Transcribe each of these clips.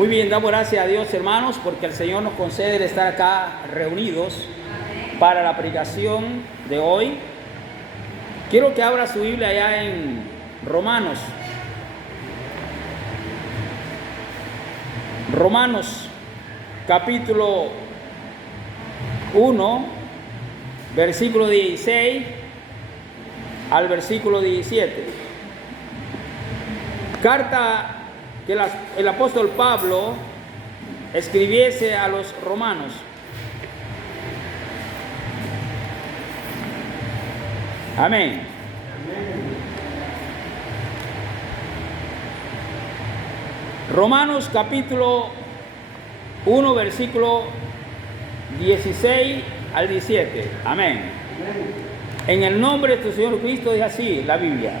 Muy bien, damos gracias a Dios, hermanos, porque el Señor nos concede el estar acá reunidos para la predicación de hoy. Quiero que abra su Biblia allá en Romanos. Romanos, capítulo 1, versículo 16 al versículo 17. Carta que el apóstol Pablo escribiese a los romanos. Amén. Romanos capítulo 1, versículo 16 al 17. Amén. En el nombre de tu Señor Cristo dice así la Biblia.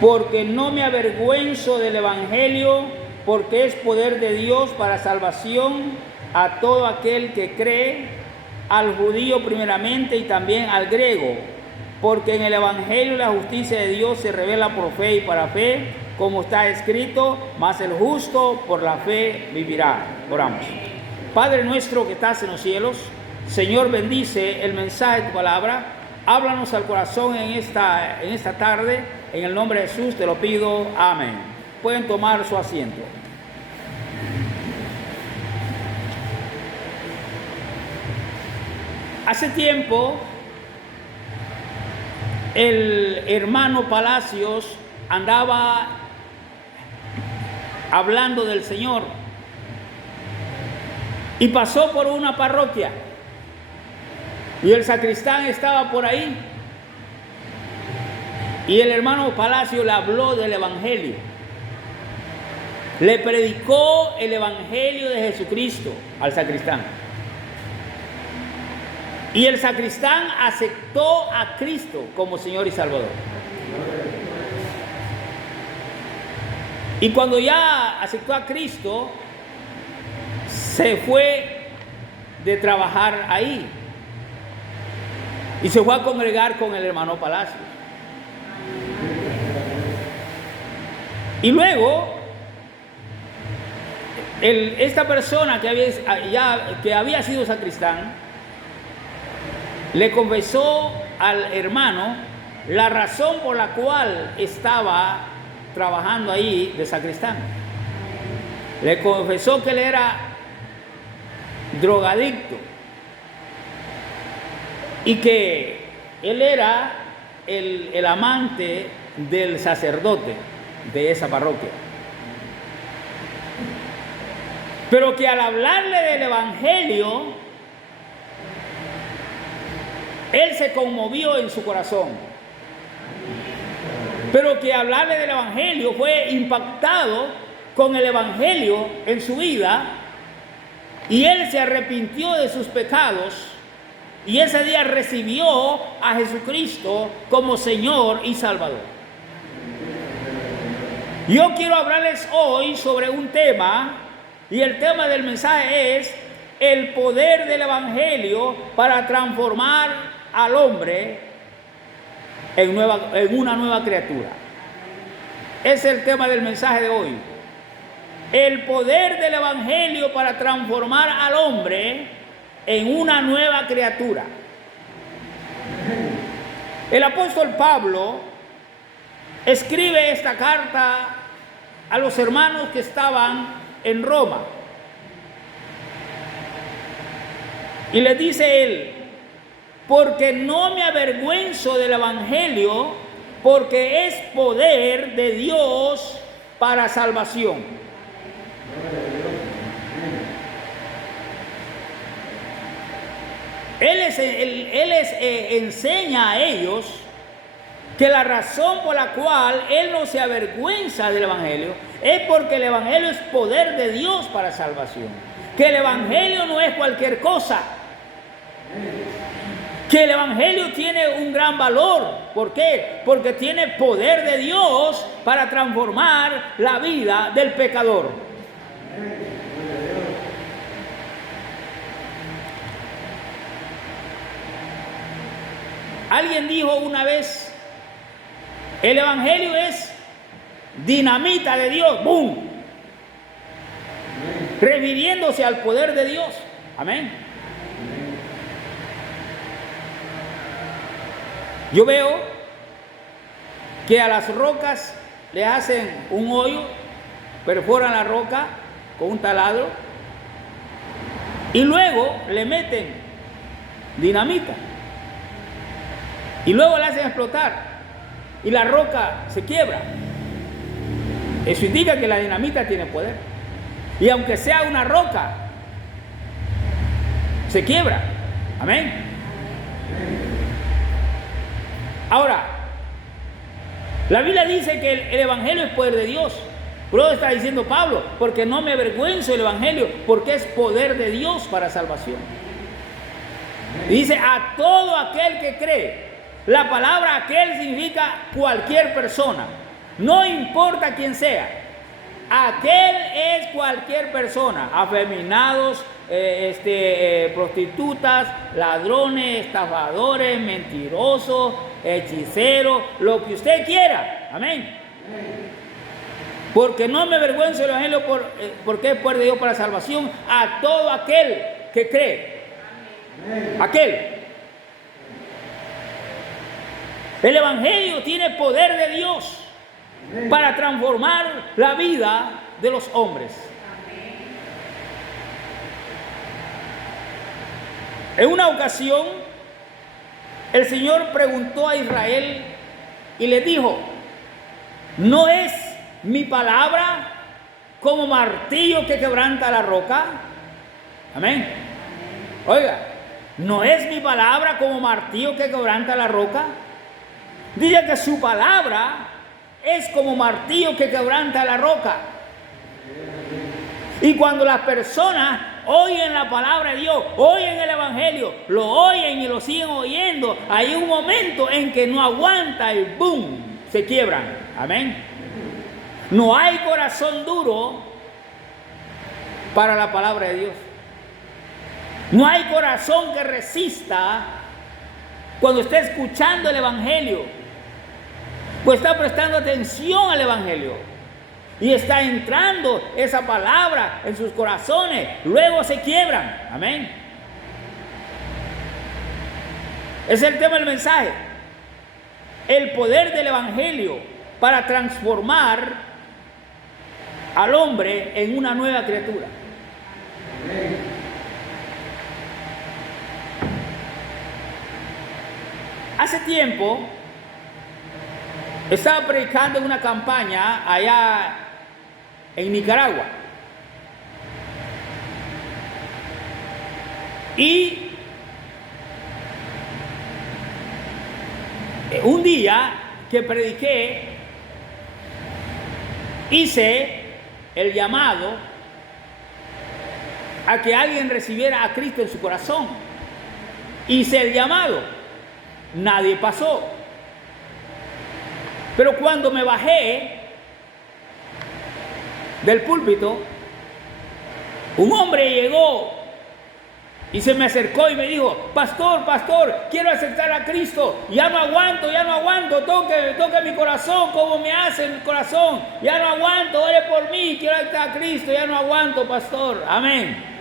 Porque no me avergüenzo del Evangelio, porque es poder de Dios para salvación a todo aquel que cree, al judío primeramente y también al griego. Porque en el Evangelio la justicia de Dios se revela por fe y para fe, como está escrito, mas el justo por la fe vivirá. Oramos. Padre nuestro que estás en los cielos, Señor, bendice el mensaje de tu palabra. Háblanos al corazón en esta tarde. En el nombre de Jesús te lo pido. Amén. Pueden tomar su asiento. Hace tiempo, el hermano Palacios andaba hablando del Señor y pasó por una parroquia y el sacristán estaba por ahí y el hermano Palacio le habló del Evangelio, le predicó el Evangelio de Jesucristo al sacristán y el sacristán aceptó a Cristo como Señor y Salvador. Y cuando ya aceptó a Cristo, se fue de trabajar ahí y se fue a congregar con el hermano Palacio. Y luego, esta persona que había sido sacristán, le confesó al hermano la razón por la cual estaba trabajando ahí de sacristán. Le confesó que él era drogadicto y que él era el amante del sacerdote de esa parroquia. Pero que al hablarle del Evangelio, él se conmovió en su corazón. Pero que hablarle del Evangelio fue impactado con el Evangelio en su vida y él se arrepintió de sus pecados y ese día recibió a Jesucristo como Señor y Salvador. Yo quiero hablarles hoy sobre un tema y el tema del mensaje es el poder del Evangelio para transformar al hombre en una nueva criatura. Es el tema del mensaje de hoy. El poder del Evangelio para transformar al hombre en una nueva criatura. El apóstol Pablo escribe esta carta a los hermanos que estaban en Roma. Y les dice él, porque no me avergüenzo del Evangelio, porque es poder de Dios para salvación. Enseña a ellos que la razón por la cual él no se avergüenza del Evangelio es porque el Evangelio es poder de Dios para salvación. Que el Evangelio no es cualquier cosa. Que el Evangelio tiene un gran valor. ¿Por qué? Porque tiene poder de Dios para transformar la vida del pecador. Alguien dijo una vez, el Evangelio es dinamita de Dios, ¡boom! refiriéndose al poder de Dios. Amén. Yo veo que a las rocas le hacen un hoyo, perforan la roca con un taladro y luego le meten dinamita y luego la hacen explotar y la roca se quiebra. Eso indica que la dinamita tiene poder. Y aunque sea una roca, se quiebra. Amén. Ahora, la Biblia dice que el Evangelio es poder de Dios. Por eso está diciendo Pablo, porque no me avergüenzo del Evangelio, porque es poder de Dios para salvación. Y dice, a todo aquel que cree. La palabra aquel significa cualquier persona. No importa quién sea. Aquel es cualquier persona. Afeminados, prostitutas, ladrones, estafadores, mentirosos, hechiceros, lo que usted quiera. Amén. Porque no me avergüenzo del Evangelio porque es poder de Dios para salvación a todo aquel que cree. Aquel. El Evangelio tiene poder de Dios para transformar la vida de los hombres. En una ocasión, el Señor preguntó a Israel y le dijo, ¿no es mi palabra como martillo que quebranta la roca? Amén. Oiga, ¿no es mi palabra como martillo que quebranta la roca? Dice que su palabra es como martillo que quebranta la roca. Y cuando las personas oyen la palabra de Dios, oyen el Evangelio, lo oyen y lo siguen oyendo, hay un momento en que no aguanta y ¡boom! Se quiebran. Amén. No hay corazón duro para la palabra de Dios. No hay corazón que resista cuando está escuchando el Evangelio. Pues está prestando atención al Evangelio y está entrando esa palabra en sus corazones, luego se quiebran. Amén. Es el tema del mensaje, el poder del Evangelio para transformar al hombre en una nueva criatura. Hace tiempo estaba predicando en una campaña allá en Nicaragua. Y un día que prediqué, hice el llamado a que alguien recibiera a Cristo en su corazón. Hice el llamado. Nadie pasó. Pero cuando me bajé del púlpito, un hombre llegó y se me acercó y me dijo, pastor, quiero aceptar a Cristo, ya no aguanto, toque mi corazón, como me hace mi corazón, ya no aguanto, ore por mí, quiero aceptar a Cristo, ya no aguanto, pastor. Amén.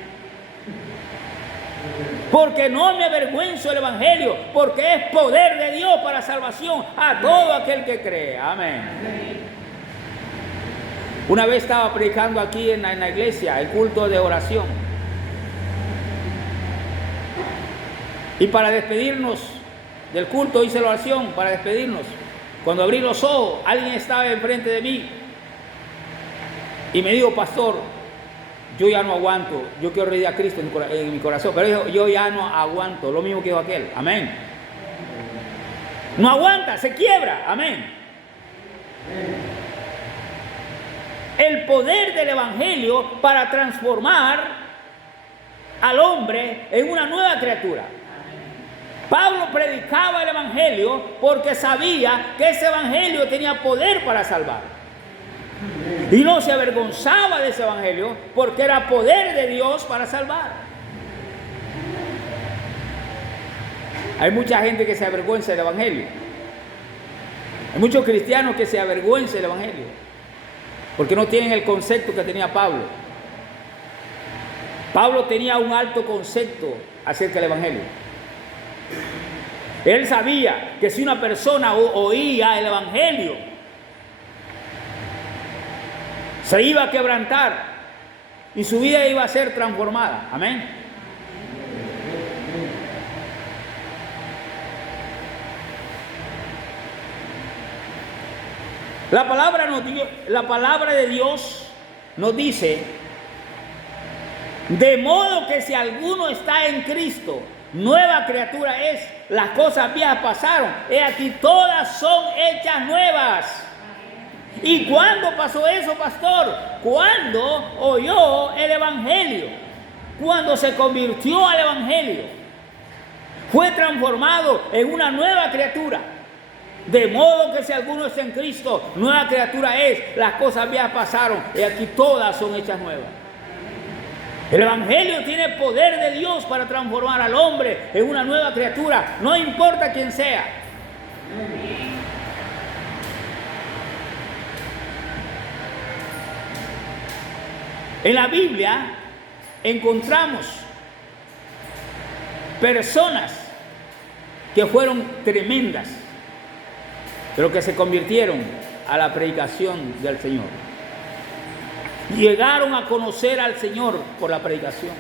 Porque no me avergüenzo del Evangelio, porque es poder de Dios para salvación a todo aquel que cree. Amén. Una vez estaba predicando aquí en la iglesia, el culto de oración. Y para despedirnos del culto hice la oración, para despedirnos. Cuando abrí los ojos, alguien estaba enfrente de mí y me dijo, pastor, yo ya no aguanto, yo quiero recibir a Cristo en mi corazón, pero dijo, yo ya no aguanto, lo mismo que dijo aquel. Amén. No aguanta, se quiebra. Amén. El poder del Evangelio para transformar al hombre en una nueva criatura. Pablo predicaba el Evangelio porque sabía que ese Evangelio tenía poder para salvar. Y no se avergonzaba de ese Evangelio porque era poder de Dios para salvar. Hay mucha gente que se avergüenza del Evangelio. Hay muchos cristianos que se avergüenzan del Evangelio porque no tienen el concepto que tenía Pablo. Pablo tenía un alto concepto acerca del Evangelio. Él sabía que si una persona oía el Evangelio, se iba a quebrantar y su vida iba a ser transformada. Amén. La palabra de Dios nos dice: de modo que si alguno está en Cristo, nueva criatura es, las cosas viejas pasaron, he aquí todas son hechas nuevas. ¿Y cuándo pasó eso, pastor? Cuando oyó el Evangelio, cuando se convirtió al Evangelio, fue transformado en una nueva criatura. De modo que si alguno está en Cristo, nueva criatura es, las cosas viejas pasaron, y aquí todas son hechas nuevas. El Evangelio tiene poder de Dios para transformar al hombre en una nueva criatura, no importa quién sea. En la Biblia encontramos personas que fueron tremendas, pero que se convirtieron a la predicación del Señor. Llegaron a conocer al Señor por la predicación.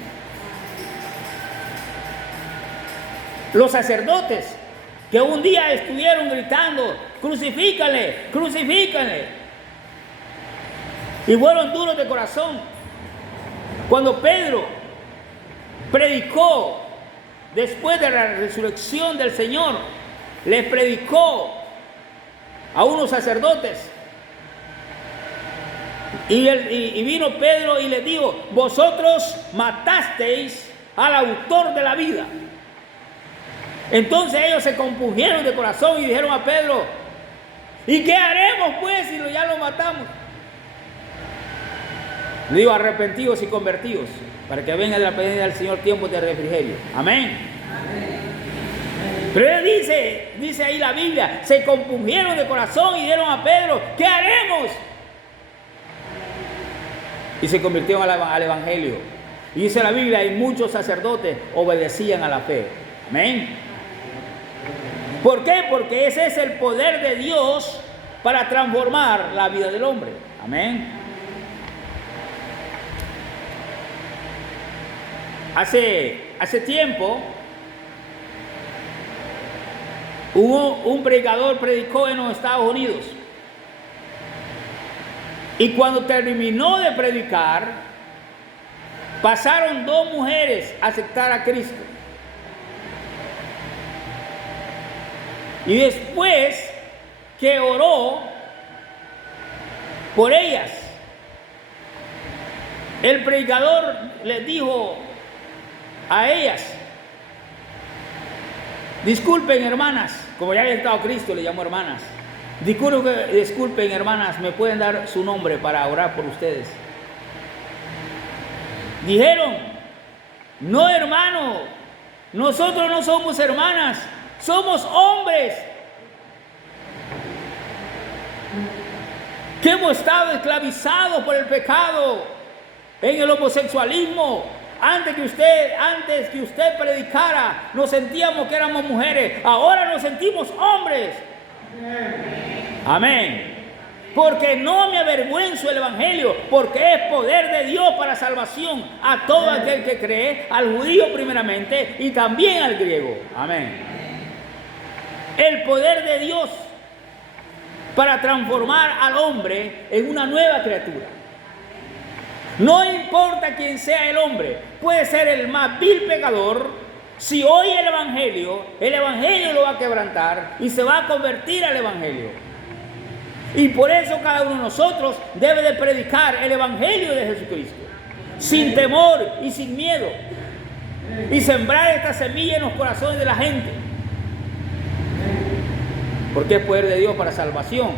Los sacerdotes que un día estuvieron gritando: crucifícale, crucifícale, y fueron duros de corazón. Cuando Pedro predicó después de la resurrección del Señor, les predicó a unos sacerdotes, y vino Pedro y les dijo: vosotros matasteis al autor de la vida. Entonces ellos se compungieron de corazón y dijeron a Pedro: ¿y qué haremos pues si ya lo matamos? Le digo: arrepentidos y convertidos, para que venga de la presencia del Señor tiempos de refrigerio. Amén. Pero él dice ahí la Biblia, se compungieron de corazón y dijeron a Pedro: ¿qué haremos? Y se convirtieron al Evangelio. Y dice la Biblia, y muchos sacerdotes obedecían a la fe. Amén. ¿Por qué? Porque ese es el poder de Dios para transformar la vida del hombre. Amén. Hace tiempo, un predicador predicó en los Estados Unidos. Y cuando terminó de predicar, pasaron 2 mujeres a aceptar a Cristo. Y después que oró por ellas, el predicador les dijo a ellas: disculpen, hermanas, como ya había estado Cristo, le llamó hermanas. Disculpen, hermanas, ¿me pueden dar su nombre para orar por ustedes? Dijeron: no, hermano, nosotros no somos hermanas, somos hombres que hemos estado esclavizados por el pecado, en el homosexualismo. Antes que usted predicara, nos sentíamos que éramos mujeres, ahora nos sentimos hombres. Amén. Porque no me avergüenzo del Evangelio, porque es poder de Dios para salvación a todo aquel que cree, al judío primeramente y también al griego. Amén. El poder de Dios para transformar al hombre en una nueva criatura. No importa quién sea el hombre, puede ser el más vil pecador. Si oye el Evangelio lo va a quebrantar y se va a convertir al Evangelio. Y por eso cada uno de nosotros debe de predicar el Evangelio de Jesucristo, sin temor y sin miedo, y sembrar esta semilla en los corazones de la gente, porque es poder de Dios para salvación.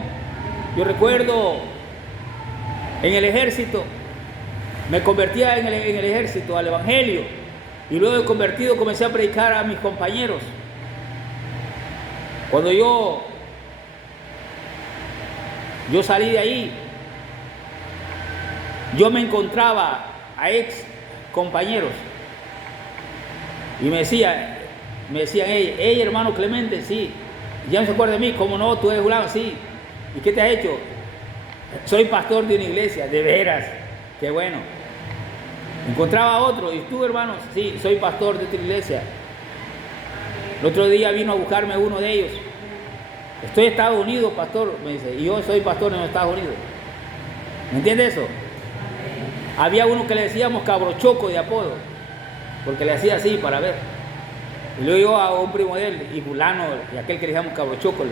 Yo recuerdo en el ejército, me convertía en el ejército al Evangelio, y luego de convertido comencé a predicar a mis compañeros. Cuando yo salí de ahí, yo me encontraba a ex compañeros. Y me decían hey hermano Clemente, sí. Ya no se acuerda de mí, ¿cómo no? Tú eres fulano, sí. ¿Y qué te has hecho? Soy pastor de una iglesia, de veras, qué bueno. Encontraba a otro, ¿y tú hermano? Sí, soy pastor de otra iglesia. El otro día vino a buscarme uno de ellos. Estoy en Estados Unidos, pastor, me dice, y yo soy pastor en los Estados Unidos. ¿Me entiende eso? Había uno que le decíamos cabrochoco de apodo, porque le hacía así para ver. Y luego yo a un primo de él, y fulano, y aquel que le decíamos cabrochoco,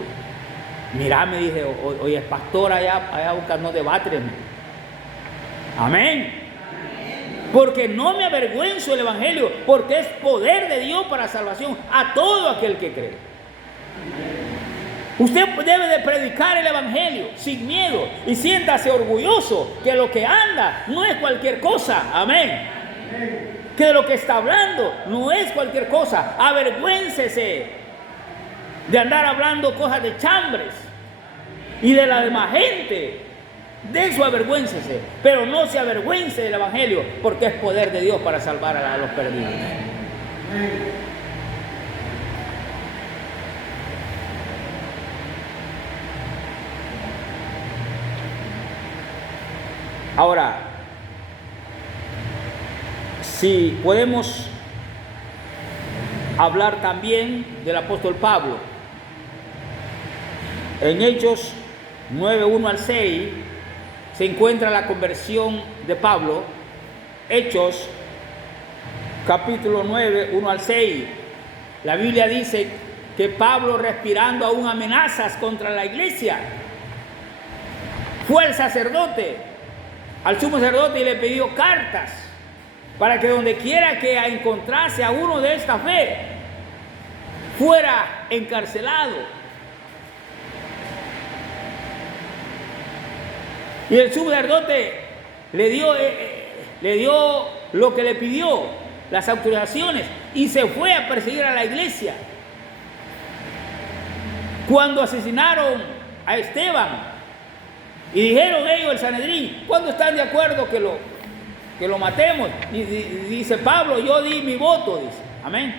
mirá, me dije, oye, es pastor allá buscando debate. Amén. Porque no me avergüenzo del evangelio, porque es poder de Dios para salvación a todo aquel que cree. Usted debe de predicar el evangelio sin miedo y siéntase orgulloso que lo que anda no es cualquier cosa. Amén. Que de lo que está hablando no es cualquier cosa. Avergüéncese de andar hablando cosas de chambres y de la demás gente. De eso avergüéncese, pero no se avergüence del evangelio, porque es poder de Dios para salvar a los perdidos. Ahora, si podemos hablar también del apóstol Pablo, en Hechos 9:1 al 6 se encuentra la conversión de Pablo. Hechos capítulo 9, 1 al 6. La Biblia dice que Pablo, respirando aún amenazas contra la iglesia, fue al sacerdote, al sumo sacerdote, y le pidió cartas para que donde quiera que encontrase a uno de esta fe fuera encarcelado. Y el sumo sacerdote le dio lo que le pidió, las autorizaciones, y se fue a perseguir a la iglesia. Cuando asesinaron a Esteban y dijeron ellos, el Sanedrín, ¿cuándo están de acuerdo que lo matemos? Y dice Pablo, yo di mi voto, dice. Amén.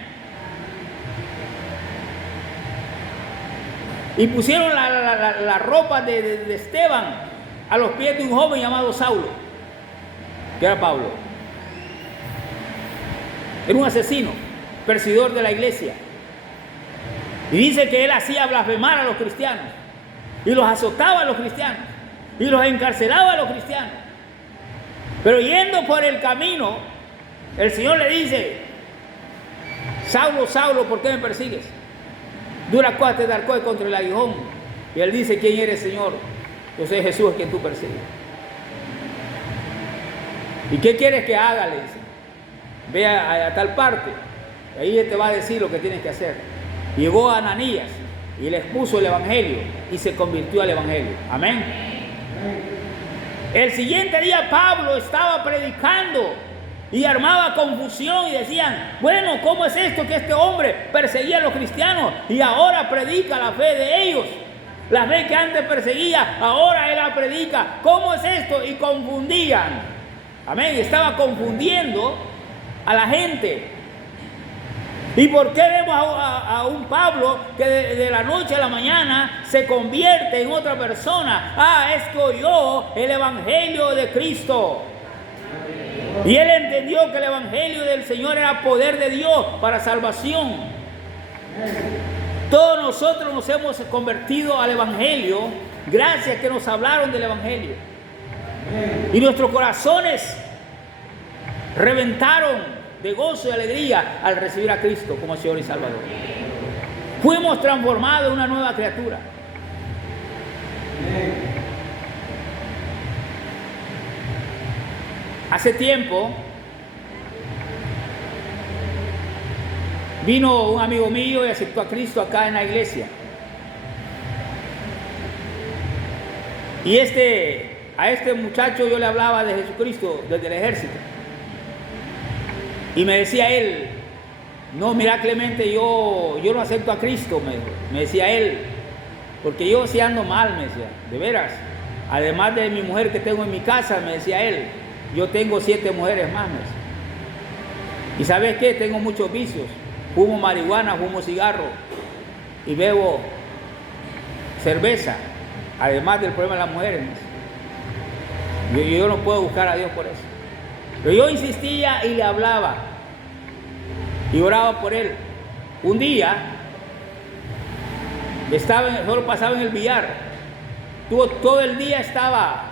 Y pusieron la ropa de Esteban a los pies de un joven llamado Saulo, que era Pablo. Era un asesino, perseguidor de la iglesia. Y dice que él hacía blasfemar a los cristianos, y los azotaba a los cristianos, y los encarcelaba a los cristianos. Pero yendo por el camino, el Señor le dice, Saulo, Saulo, ¿por qué me persigues? Dura cosa te dar contra el aguijón. Y él dice, ¿quién eres, Señor? Yo soy Jesús, a quien tú persigues. ¿Y qué quieres que haga? Le dice. Ve a tal parte. Ahí te va a decir lo que tienes que hacer. Llegó a Ananías y le expuso el evangelio y se convirtió al evangelio. Amén. El siguiente día Pablo estaba predicando y armaba confusión y decían, bueno, ¿cómo es esto que este hombre perseguía a los cristianos y ahora predica la fe de ellos? La fe que antes perseguía, ahora él la predica. ¿Cómo es esto? Y confundían. Amén. Estaba confundiendo a la gente. ¿Y por qué vemos a un Pablo que de la noche a la mañana se convierte en otra persona? Es que oyó el evangelio de Cristo. Y él entendió que el evangelio del Señor era poder de Dios para salvación. Todos nosotros nos hemos convertido al evangelio gracias a que nos hablaron del evangelio. Y nuestros corazones reventaron de gozo y alegría al recibir a Cristo como Señor y Salvador. Fuimos transformados en una nueva criatura. Hace tiempo vino un amigo mío y aceptó a Cristo acá en la iglesia. Y a este muchacho yo le hablaba de Jesucristo desde el ejército. Y me decía él, no, mira Clemente, yo no acepto a Cristo, me decía él, porque yo sí ando mal, me decía, de veras. Además de mi mujer que tengo en mi casa, me decía él, yo tengo 7 mujeres más, me decía. Y ¿sabes qué? Tengo muchos vicios. Fumo marihuana, fumo cigarro y bebo cerveza, además del problema de las mujeres. Yo no puedo buscar a Dios por eso. Pero yo insistía y le hablaba y oraba por él. Un día solo pasaba en el billar. Todo el día estaba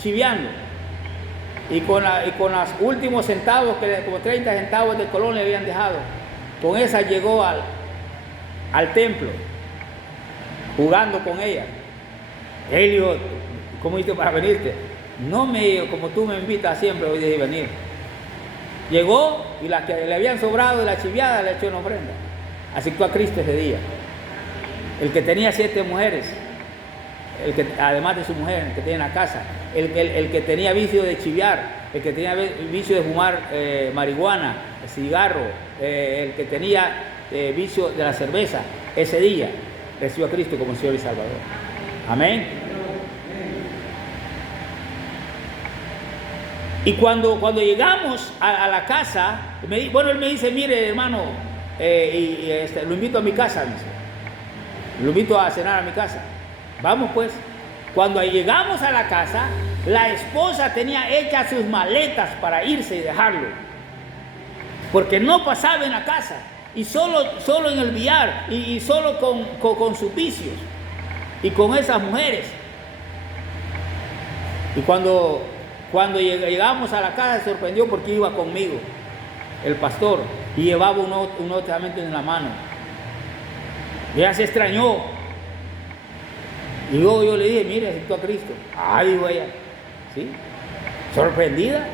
chiviando. Y con los últimos centavos, como 30 centavos de colón le habían dejado, con esa llegó al templo, jugando con ella. Él dijo, ¿cómo hiciste para venirte? No como tú me invitas siempre, hoy dije venir. Llegó y las que le habían sobrado de la chiviada le echó en ofrenda. Aceptó a Cristo ese día. El que tenía 7 mujeres, además de su mujer, el que tenía en la casa, el que tenía vicio de chiviar, el que tenía vicio de fumar marihuana, cigarro, el que tenía vicio de la cerveza, ese día recibió a Cristo como Señor y Salvador. Amén. Y cuando llegamos a la casa, él me dice, mire hermano, lo invito a mi casa, dice. Lo invito a cenar a mi casa. Vamos pues. Cuando llegamos a la casa, la esposa tenía hechas sus maletas para irse y dejarlo. Porque no pasaba en la casa. Y solo en el billar. Y solo con sus vicios. Y con esas mujeres. Y cuando llegamos a la casa se sorprendió porque iba conmigo el pastor. Y llevaba un testamento en la mano. Ella se extrañó. Y yo le dije, mire, aceptó a Cristo. Ay, dijo ella, ¿sí? Sorprendida.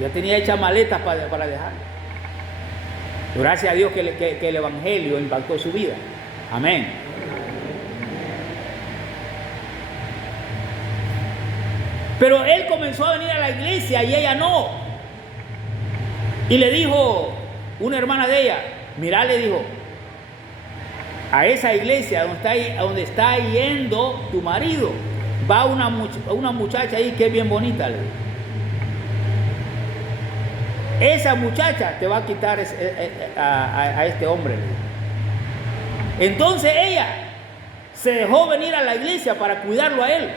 Ya tenía hechas maletas para dejar. Gracias a Dios que el Evangelio impactó su vida. Amén. Pero él comenzó a venir a la iglesia y ella no. Y le dijo una hermana de ella, mirá, le dijo, a esa iglesia donde está yendo tu marido, va una muchacha ahí que es bien bonita. Esa muchacha te va a quitar a este hombre. Entonces ella se dejó venir a la iglesia para cuidarlo a él.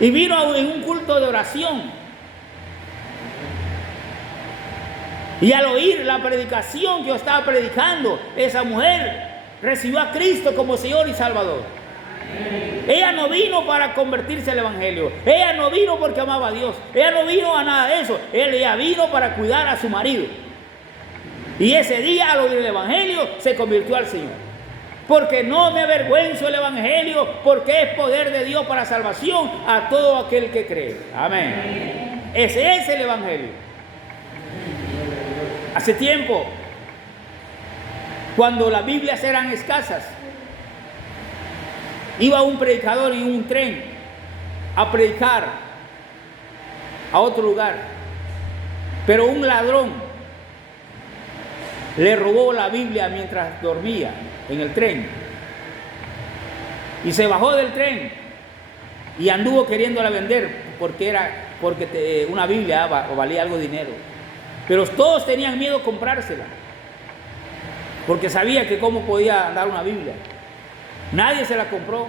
Y vino en un culto de oración. Y al oír la predicación que yo estaba predicando, esa mujer recibió a Cristo como Señor y Salvador. Ella no vino para convertirse al Evangelio. Ella no vino porque amaba a Dios. Ella no vino a nada de eso. Ella vino para cuidar a su marido. Y ese día, al oír el Evangelio, se convirtió al Señor. Porque no me avergüenzo del Evangelio, porque es poder de Dios para salvación a todo aquel que cree. Amén. Ese es el Evangelio. Hace tiempo, cuando las Biblias eran escasas, iba un predicador en un tren a predicar a otro lugar, pero un ladrón le robó la Biblia mientras dormía en el tren y se bajó del tren y anduvo queriéndola vender porque una Biblia valía algo de dinero. Pero todos tenían miedo de comprársela, porque sabía que cómo podía dar una Biblia. Nadie se la compró.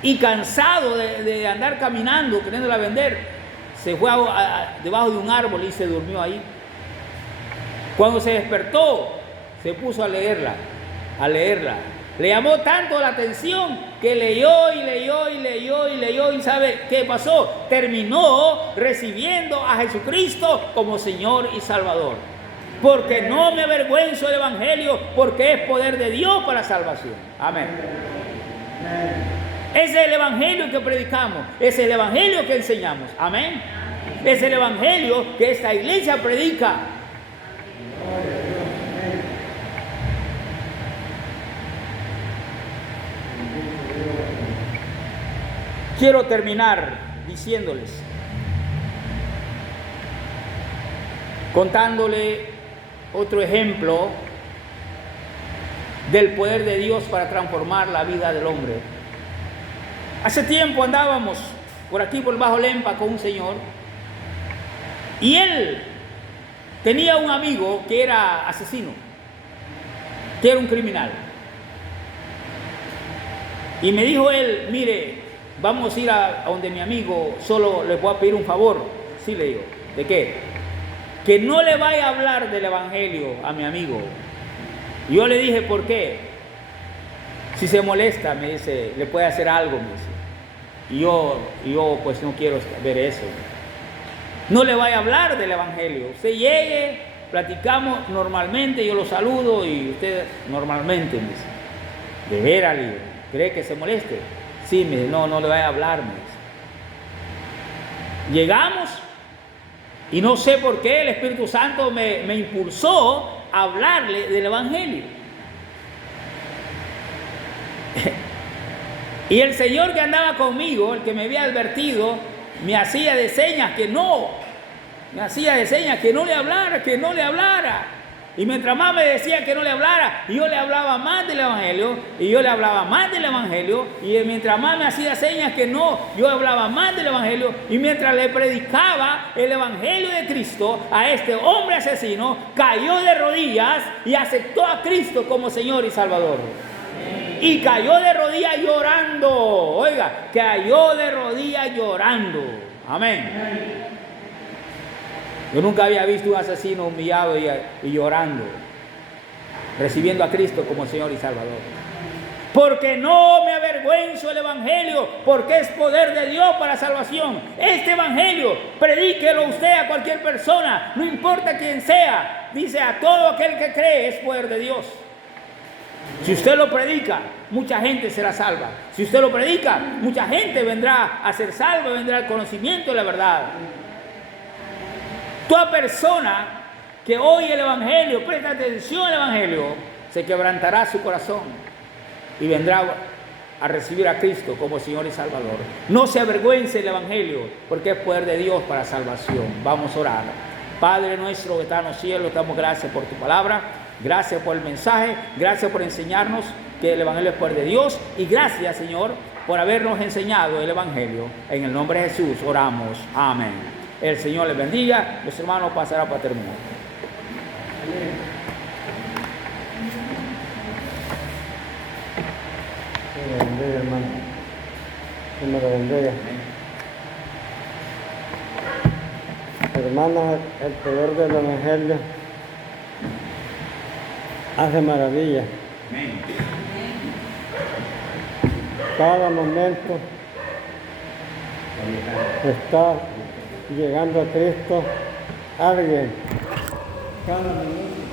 Y cansado de andar caminando, queriéndola vender, se fue debajo de un árbol y se durmió ahí. Cuando se despertó, se puso a leerla. Le llamó tanto la atención que leyó y ¿sabe qué pasó? Terminó recibiendo a Jesucristo como Señor y Salvador. Porque no me avergüenzo del Evangelio, porque es poder de Dios para salvación. Amén. Ese es el Evangelio que predicamos, ese es el Evangelio que enseñamos. Amén. Ese es el Evangelio que esta iglesia predica. Quiero terminar diciéndoles, contándole otro ejemplo del poder de Dios para transformar la vida del hombre. Hace tiempo andábamos por aquí, por Bajo Lempa, con un señor Y él tenía un amigo que era asesino, que era un criminal. Y me dijo él, mire, vamos a ir a donde mi amigo, solo le voy a pedir un favor. Sí, le digo, ¿de qué? Que no le vaya a hablar del evangelio a mi amigo. Y yo le dije, ¿por qué? Si se molesta, me dice, le puede hacer algo, me dice. Y yo pues no quiero ver eso. No le vaya a hablar del evangelio. Usted llegue, platicamos normalmente, yo lo saludo y usted normalmente, me dice. De veras, ¿cree que se moleste? Sí, me dice, no le vaya a hablar, me dice. Llegamos y no sé por qué el Espíritu Santo me impulsó a hablarle del evangelio. Y el Señor que andaba conmigo, el que me había advertido, me hacía de señas que no le hablara. Y mientras más me decía que no le hablara, yo le hablaba más del evangelio, y mientras más me hacía señas que no, yo hablaba más del evangelio, y mientras le predicaba el evangelio de Cristo a este hombre asesino, cayó de rodillas y aceptó a Cristo como Señor y Salvador. Y cayó de rodillas llorando. Oiga, cayó de rodillas llorando. Amén. Yo nunca había visto un asesino humillado y llorando, recibiendo a Cristo como Señor y Salvador. Porque no me avergüenzo del evangelio, porque es poder de Dios para salvación. Este evangelio, predíquelo usted a cualquier persona, no importa quién sea. Dice, a todo aquel que cree es poder de Dios. Si usted lo predica, mucha gente será salva. Si usted lo predica, mucha gente vendrá a ser salva, vendrá al conocimiento de la verdad. Toda persona que oye el evangelio, presta atención al evangelio, se quebrantará su corazón y vendrá a recibir a Cristo como Señor y Salvador. No se avergüence el evangelio, porque es poder de Dios para salvación. Vamos a orar. Padre nuestro que está en los cielos, te damos gracias por tu palabra, gracias por el mensaje, gracias por enseñarnos que el evangelio es poder de Dios, y gracias, Señor, por habernos enseñado el evangelio. En el nombre de Jesús oramos. Amén. El Señor les bendiga. Los hermanos pasará para terminar. Que me bendiga, hermano. Que me lo bendiga. Hermanos, el poder del evangelio hace maravillas. Cada momento está llegando a Cristo alguien. Cada minuto